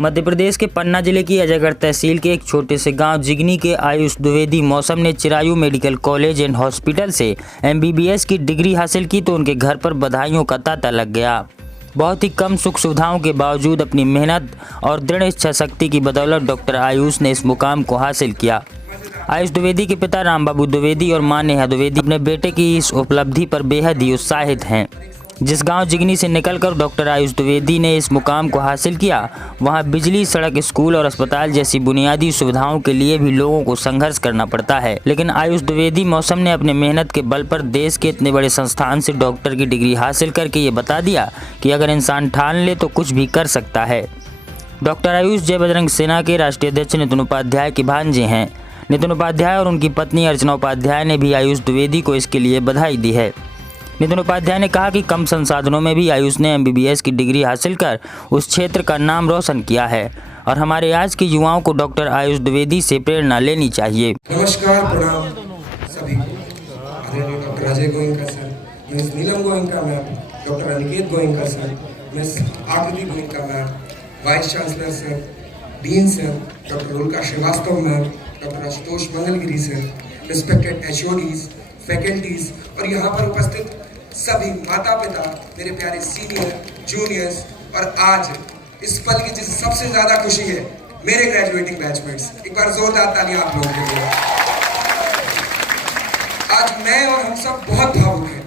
मध्य प्रदेश के पन्ना जिले की अजयगढ़ तहसील के एक छोटे से गांव जिगनी के आयुष द्विवेदी मौसम ने Chirayu medical college and hospital से MBBS की डिग्री हासिल की तो उनके घर पर बधाइयों का तांता लग गया। बहुत ही कम सुख सुविधाओं के बावजूद अपनी मेहनत और दृढ़ इच्छा शक्ति की बदौलत डॉक्टर आयुष ने इस मुकाम को हासिल किया। आयुष द्विवेदी के पिता रामबाबू द्विवेदी और मां नेहा द्विवेदी अपने बेटे की इस उपलब्धि पर बेहद ही उत्साहित हैं। जिस गांव जिगनी से निकलकर डॉक्टर आयुष द्विवेदी ने इस मुकाम को हासिल किया, वहां बिजली, सड़क, स्कूल और अस्पताल जैसी बुनियादी सुविधाओं के लिए भी लोगों को संघर्ष करना पड़ता है। लेकिन आयुष द्विवेदी मौसम ने अपने मेहनत के बल पर देश के इतने बड़े संस्थान से डॉक्टर की डिग्री हासिल करके ये बता दिया कि अगर इंसान ठान ले तो कुछ भी कर सकता है। डॉक्टर आयुष जय बजरंग सेना के राष्ट्रीय अध्यक्ष नितिन उपाध्याय के भांजे हैं। नितिन उपाध्याय और उनकी पत्नी अर्चना उपाध्याय ने भी आयुष द्विवेदी को इसके लिए बधाई दी है। नितिन उपाध्याय ने कहा कि कम संसाधनों में भी आयुष ने MBBS की डिग्री हासिल कर उस क्षेत्र का नाम रोशन किया है और हमारे आज के युवाओं को डॉक्टर आयुष द्विवेदी से प्रेरणा लेनी चाहिए। नमस्कार, प्रणाम सभी। Doctor Ajay Goenka sir, miss Neelam Goenka ma'am, doctor Aniket Goenka sir, miss Aakriti Goenka ma'am, vice chancellor sir, dean sir, doctor Ulka Srivastava ma'am, doctor Ashutosh Mangalgiri sir, respected HODs, faculties और यहाँ पर उपस्थित सभी माता पिता, मेरे प्यारे सीनियर, जूनियर्स और आज इस पल की जिस सबसे ज्यादा खुशी है, मेरे ग्रेजुएटिंग बैचमेट्स। एक बार जोरदार तालियां आप लोगों के लिए। आज मैं और हम सब बहुत भावुक हैं।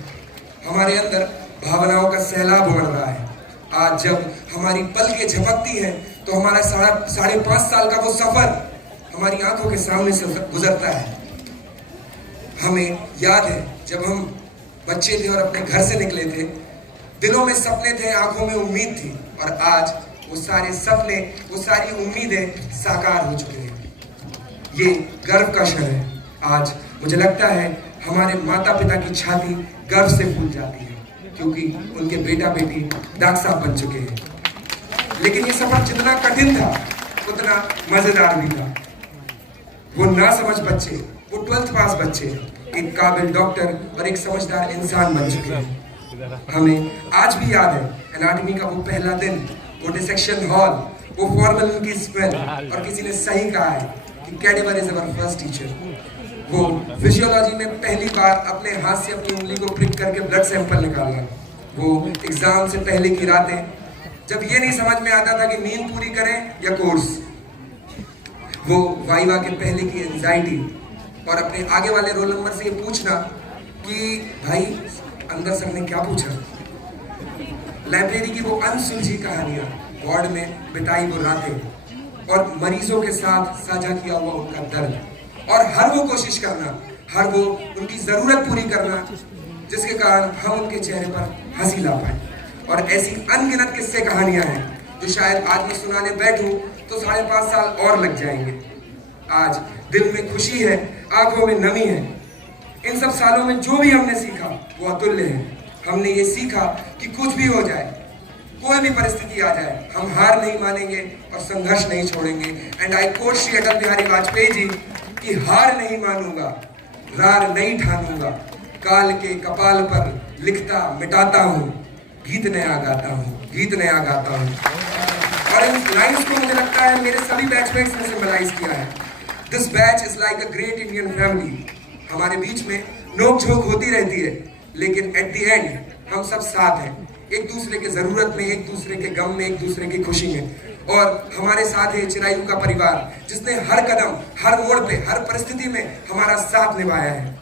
हमारे अंदर भावनाओं का सैलाब उमड़ रहा है। आज जब हमारी पलकें झपकती हैं तो हमारा 5.5 साल का वो सफर हमारी आंखों के सामने से गुजरता है। हमें याद है जब हम बच्चे थे और अपने घर से निकले थे, दिलों में सपने थे, आंखों में उम्मीद थी और आज वो सारे सपने, वो सारी उम्मीदें साकार हो चुके हैं। ये गर्व का क्षण है। आज मुझे लगता है हमारे माता पिता की छाती गर्व से फूल जाती है क्योंकि उनके बेटा बेटी डॉक्टर साहब बन चुके हैं। लेकिन ये सफर जितना कठिन था उतना मजेदार भी था। वो ना समझ बच्चे, वो 12th पास बच्चे एक काबिल डॉक्टर और एक समझदार इंसान बन चुके हैं। हमें आज भी याद है एनाटॉमी का वो पहला दिन, वो डिसेक्शन हॉल, वो फॉर्मलिन की स्मेल और किसी ने सही कहा है कि cadaver is our first teacher. वो फिजियोलॉजी में पहली बार अपने हाथ से अपनी उंगली को प्रिक करके ब्लड सैंपल निकालना। वो एग्जाम से पहले की रातें जब ये नहीं समझ में आता था कि नींद पूरी करें या कोर्स। वो वाइवा के पहले की एंजाइटी और अपने आगे वाले रोल नंबर से ये पूछना कि भाई अंदर सर ने क्या पूछा। लाइब्रेरी की वो अनसुलझी कहानियां, वार्ड में बिताई वो रातें और मरीजों के साथ साझा किया हुआ उनका दर्द और हर वो कोशिश करना, हर वो उनकी जरूरत पूरी करना जिसके कारण हम उनके चेहरे पर हंसी ला पाए। और ऐसी अनगिनत किस्से कहानियां हैं जो शायद आज मैं सुनाने बैठूं तो 5.5 साल और लग जाएंगे। आज दिल में खुशी है, आंखों में नमी है। इन सब सालों में जो भी हमने सीखा वो अतुल्य है। हमने ये सीखा कि कुछ भी हो जाए, कोई भी परिस्थिति आ जाए, हम हार नहीं मानेंगे और संघर्ष नहीं छोड़ेंगे। And I coat Shri Atal Bihari Vajpayee ji कि हार नहीं मानूंगा, रार नहीं ठानूंगा, काल के कपाल पर लिखता मिटाता हूँ, गीत नया गाता हूँ, गीत नया गाता हूँ। और इन लाइन्स को मुझे लगता है मेरे सभी बैचमेट्स ने सिंबलाइज किया है। This batch is like a great Indian family. हमारे बीच में नोक झोंक होती रहती है लेकिन एट द एंड हम सब साथ हैं, एक दूसरे के जरूरत में, एक दूसरे के गम में, एक दूसरे की खुशी में। और हमारे साथ है चिरायू का परिवार जिसने हर कदम, हर मोड़ पे, हर परिस्थिति में हमारा साथ निभाया है।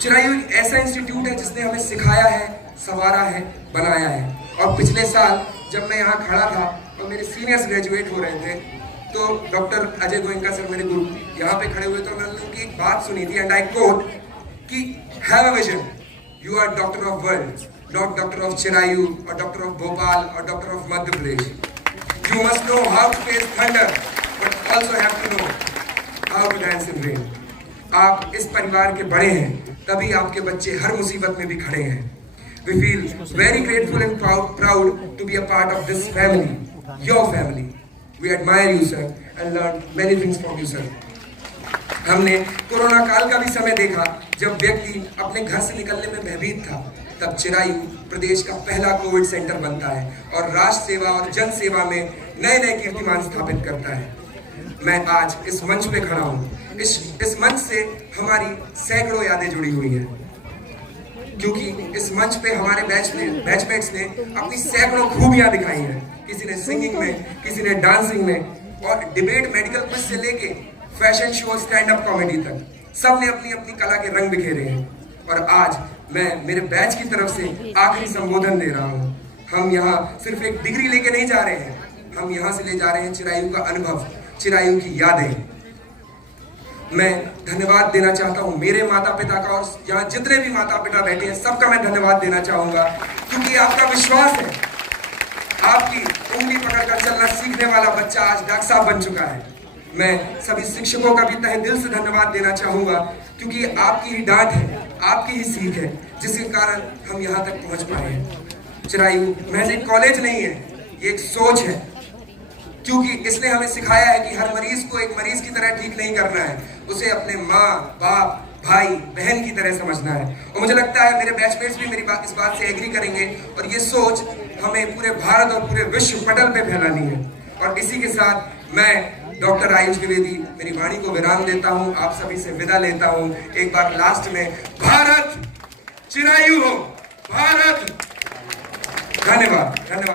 चिरायू एक ऐसा इंस्टीट्यूट है जिसने हमें सिखाया है, संवारा है, बनाया है। और पिछले साल जब मैं यहाँ खड़ा था और मेरे सीनियर्स ग्रेजुएट हो रहे थे तो डॉक्टर अजय गोयनका सर मेरे गुरु यहाँ पे खड़े हुए तो मैंने उनकी एक बात सुनी थी एंड आई कोट कि have a vision, you are doctor of world, not doctor of Chirayu और डॉक्टर ऑफ भोपाल और doctor of Madhya Pradesh. You must know how to face thunder but also have to know how to dance in rain. आप इस परिवार के बड़े हैं तभी आपके बच्चे हर मुसीबत में भी खड़े हैं। We feel very grateful and proud to be a part of this family, your family. We admire you, sir, and learned many things from you, sir. हमने कोरोना काल का भी समय देखा जब व्यक्ति अपने घर से निकलने में भयभीत था तब चिरायू प्रदेश का पहला कोविड सेंटर बनता है और राष्ट्र सेवा और जन सेवा में नए नए कीर्तिमान स्थापित करता है। मैं आज इस मंच पे खड़ा हूँ। इस मंच से हमारी सैकड़ों यादें जुड़ी हुई हैं, क्योंकि इस मंच पे हमारे बैचमेट्स ने अपनी सैकड़ों खूबियां दिखाई हैं। किसी ने सिंगिंग में, किसी ने डांसिंग में, और डिबेट, मेडिकल क्विज से लेके fashion show, stand up comedy तक सब ने अपनी अपनी कला के रंग बिखेरे हैं। और आज मैं मेरे बैच की तरफ से आखिरी संबोधन दे रहा हूँ। हम यहाँ सिर्फ एक डिग्री लेके नहीं जा रहे हैं, हम यहाँ से ले जा रहे हैं चिरायू का अनुभव, चिरायू की यादें। मैं धन्यवाद देना चाहता हूँ मेरे माता पिता का, और यहाँ जितने भी माता पिता बैठे हैं सबका मैं धन्यवाद देना चाहूंगा, क्योंकि आपका विश्वास है। आपकी उंगली पकड़कर चलना सीखने वाला बच्चा आज डॉक्टर साहब बन चुका है। मैं सभी शिक्षकों का भी तहे दिल से धन्यवाद देना चाहूंगा, क्योंकि आपकी ही डांट है, आपकी ही सीख है, जिसके कारण हम यहाँ तक पहुंच पाए हैं। चिरायू महज एक कॉलेज नहीं है, ये एक सोच है, क्योंकि इसने हमें सिखाया है कि हर मरीज को एक मरीज की तरह ठीक नहीं करना है, उसे अपने माँ, बाप, भाई, बहन की तरह समझना है। और मुझे लगता है मेरे बैचमेट्स भी मेरी इस बात से एग्री करेंगे, और ये सोच हमें पूरे भारत और पूरे विश्व पटल पे फैलानी है। और इसी के साथ मैं डॉक्टर आयुष द्विवेदी मेरी वाणी को विराम देता हूँ, आप सभी से विदा लेता हूँ। एक बार लास्ट में, भारत चिरायू हो, भारत। धन्यवाद, धन्यवाद।